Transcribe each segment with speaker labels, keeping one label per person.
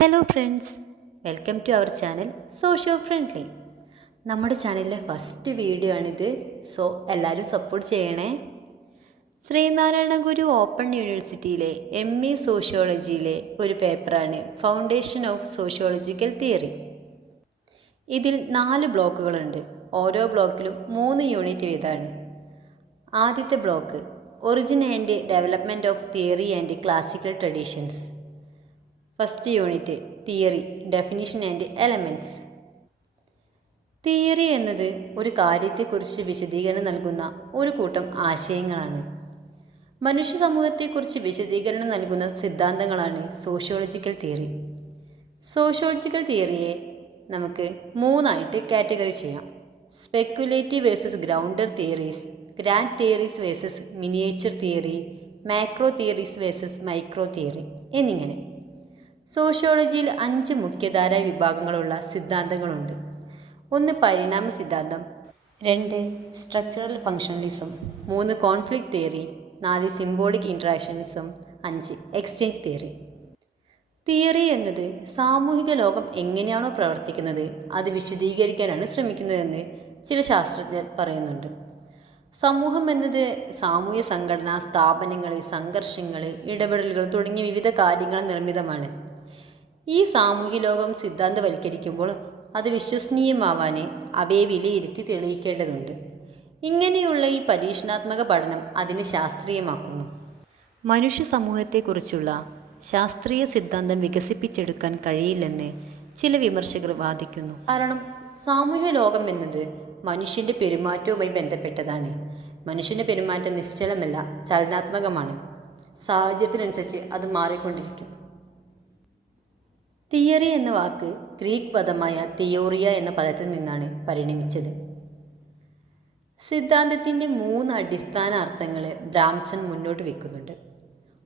Speaker 1: Hello friends welcome to our channel socio friendly നമ്മുടെ ചാനലിലെ first video ആണിത്. So എല്ലാവരും സപ്പോർട്ട് ചെയ്യണേ. ശ്രീനാരായണ ഗുരു ഓപ്പൺ യൂണിവേഴ്സിറ്റിയിലെ എം എ സോഷ്യോളജിയിലെ ഒരു പേപ്പറാണ് ഫൗണ്ടേഷൻ ഓഫ് സോഷ്യോളജിക്കൽ തിയറി ഇതിൽ നാല് ബ്ലോക്കുകളുണ്ട്. ഓരോ ബ്ലോക്കിലും മൂന്ന് യൂണിറ്റ് വീതമാണ്. ആദ്യത്തെ block origin and development of theory and classical traditions first unit theory definition and elements theory എന്നത് ഒരു കാര്യത്തെക്കുറിച്ച് വിശദീകരണം നൽകുന്ന ഒരു കൂട്ടം ആശയങ്ങളാണ്. മനുഷ്യ സമൂഹത്തെക്കുറിച്ച് വിശദീകരണം നൽകുന്ന സിദ്ധാന്തങ്ങളാണ് സോഷ്യോളജിക്കൽ തിയറി സോഷ്യോളജിക്കൽ തിയറിയെ നമുക്ക് മൂന്നായിട്ട് കാറ്റഗറി ചെയ്യാം. Speculative versus grounder theories grand theories versus miniature theory macro theories versus micro theory എന്നിങ്ങനെ. സോഷ്യോളജിയിൽ അഞ്ച് മുഖ്യധാര വിഭാഗങ്ങളുള്ള സിദ്ധാന്തങ്ങളുണ്ട്. ഒന്ന് പരിണാമ സിദ്ധാന്തം രണ്ട് സ്ട്രക്ചറൽ ഫങ്ഷണലിസം മൂന്ന് കോൺഫ്ലിക്റ്റ് തിയറി നാല് സിംബോളിക് ഇൻട്രാക്ഷനിസം അഞ്ച് എക്സ്ചേഞ്ച് തിയറി തിയറി എന്നത് സാമൂഹിക ലോകം എങ്ങനെയാണോ പ്രവർത്തിക്കുന്നത് അത് വിശദീകരിക്കാനാണ് ശ്രമിക്കുന്നതെന്ന് ചില ശാസ്ത്രജ്ഞർ പറയുന്നുണ്ട്. സമൂഹം എന്നത് സാമൂഹ്യ സംഘടന സ്ഥാപനങ്ങൾ സംഘർഷങ്ങൾ ഇടപെടലുകൾ തുടങ്ങിയ വിവിധ കാര്യങ്ങൾ നിർമ്മിതമാണ്. ഈ സാമൂഹ്യ ലോകം സിദ്ധാന്തവൽക്കരിക്കുമ്പോൾ അത് വിശ്വസനീയമാവാൻ അവയെ വിലയിരുത്തി തെളിയിക്കേണ്ടതുണ്ട്. ഇങ്ങനെയുള്ള ഈ പരീക്ഷണാത്മക പഠനം അതിനെ ശാസ്ത്രീയമാക്കുന്നു. മനുഷ്യ സമൂഹത്തെക്കുറിച്ചുള്ള ശാസ്ത്രീയ സിദ്ധാന്തം വികസിപ്പിച്ചെടുക്കാൻ കഴിയില്ലെന്ന് ചില വിമർശകർ വാദിക്കുന്നു. കാരണം സാമൂഹ്യ ലോകം എന്നത് മനുഷ്യന്റെ പെരുമാറ്റവുമായി ബന്ധപ്പെട്ടതാണ്. മനുഷ്യന്റെ പെരുമാറ്റം നിശ്ചലമല്ല ചലനാത്മകമാണ്. സാഹചര്യത്തിനനുസരിച്ച് അത് മാറിക്കൊണ്ടിരിക്കും. തിയറി എന്ന വാക്ക് ഗ്രീക്ക് പദമായ തിയോറിയ എന്ന പദത്തിൽ നിന്നാണ് പരിണമിച്ചത്. സിദ്ധാന്തത്തിന്റെ മൂന്ന് അടിസ്ഥാന അർത്ഥങ്ങൾ ബ്രാംസൺ മുന്നോട്ട് വെക്കുന്നുണ്ട്.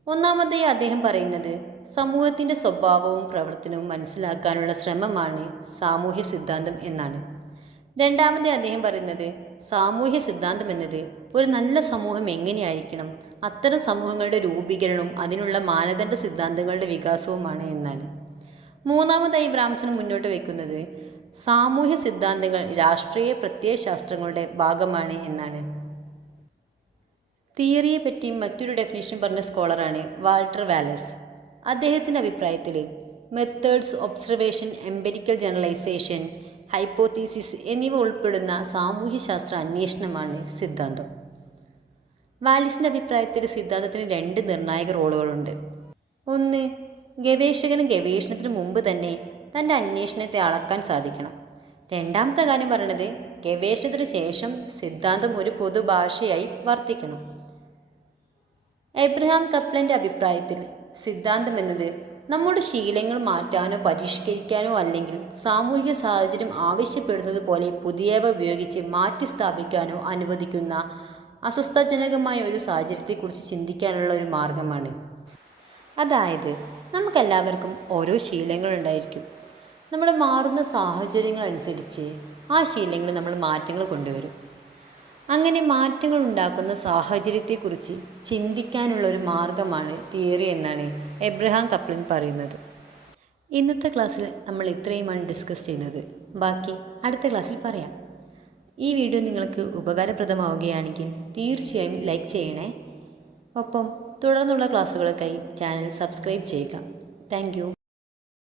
Speaker 1: ഒന്നാമതായി അദ്ദേഹം പറയുന്നത് സമൂഹത്തിന്റെ സ്വഭാവവും പ്രവർത്തനവും മനസ്സിലാക്കാനുള്ള ശ്രമമാണ് സാമൂഹ്യ സിദ്ധാന്തം എന്നാണ്. രണ്ടാമതായി അദ്ദേഹം പറയുന്നത് സാമൂഹ്യ സിദ്ധാന്തം എന്നത് ഒരു നല്ല സമൂഹം എങ്ങനെയായിരിക്കണം അത്തരം സമൂഹങ്ങളുടെ രൂപീകരണവും അതിനുള്ള മാനദണ്ഡ സിദ്ധാന്തങ്ങളുടെ വികാസവുമാണ് എന്നാണ്. മൂന്നാമതായി ബ്രാംസൺ മുന്നോട്ട് വയ്ക്കുന്നത് സാമൂഹ്യ സിദ്ധാന്തങ്ങൾ രാഷ്ട്രീയ പ്രത്യയശാസ്ത്രങ്ങളുടെ ഭാഗമാണ് എന്നാണ്. തിയറിയെ പറ്റി മറ്റൊരു ഡെഫിനേഷൻ പറഞ്ഞ സ്കോളറാണ് വാൾട്ടർ വാലസ്. അദ്ദേഹത്തിന്റെ അഭിപ്രായത്തിൽ methods observation empirical generalisation hypothesis എന്നിവ ഉൾപ്പെടുന്ന സാമൂഹ്യശാസ്ത്ര അന്വേഷണമാണ് സിദ്ധാന്തം. വാലിസിന്റെ അഭിപ്രായത്തിൽ സിദ്ധാന്തത്തിന് രണ്ട് നിർണായക റോളുകളുണ്ട് ഒന്ന് ഗവേഷകന് ഗവേഷണത്തിന് മുമ്പ് തന്നെ തന്റെ അന്വേഷണത്തെ അളക്കാൻ സാധിക്കണം. രണ്ടാമത്തെ കാര്യം പറയുന്നത് ഗവേഷണത്തിന് ശേഷം സിദ്ധാന്തം ഒരു പൊതുഭാഷയായി വർത്തിക്കണം. എബ്രഹാം കപ്ലന്റെ അഭിപ്രായത്തിൽ സിദ്ധാന്തം എന്നത് നമ്മുടെ ശീലങ്ങൾ മാറ്റാനോ പരിഷ്കരിക്കാനോ അല്ലെങ്കിൽ സാമൂഹിക സാഹചര്യം ആവശ്യപ്പെടുന്നത് പോലെ പുതിയവ ഉപയോഗിച്ച് മാറ്റി സ്ഥാപിക്കാനോ അനുവദിക്കുന്ന അസ്വസ്ഥജനകമായ ഒരു സാഹചര്യത്തെക്കുറിച്ച് ചിന്തിക്കാനുള്ള ഒരു മാർഗമാണ്. അതായത് നമുക്കെല്ലാവർക്കും ഓരോ ശീലങ്ങളുണ്ടായിരിക്കും. നമ്മൾ മാറുന്ന സാഹചര്യങ്ങൾ അനുസരിച്ച് ആ ശീലങ്ങൾ നമ്മൾ മാറ്റങ്ങൾ കൊണ്ടുവരും. അങ്ങനെ മാറ്റങ്ങൾ ഉണ്ടാക്കുന്ന സാഹചര്യത്തെക്കുറിച്ച് ചിന്തിക്കാനുള്ള ഒരു മാർഗമാണ് തിയറി എന്നാണ് എബ്രഹാം കപ്ലിൻ പറയുന്നത്. ഇന്നത്തെ ക്ലാസ്സിൽ നമ്മൾ ഇത്രയുമാണ് ഡിസ്കസ് ചെയ്യുന്നത്. ബാക്കി അടുത്ത ക്ലാസ്സിൽ പറയാം. ഈ വീഡിയോ നിങ്ങൾക്ക് ഉപകാരപ്രദമാവുകയാണെങ്കിൽ തീർച്ചയായും ലൈക്ക് ചെയ്യണേ. ഒപ്പം തുടർന്നുള്ള ക്ലാസ്സുകൾക്കായി ചാനൽ സബ്സ്ക്രൈബ് ചെയ്യുക. താങ്ക്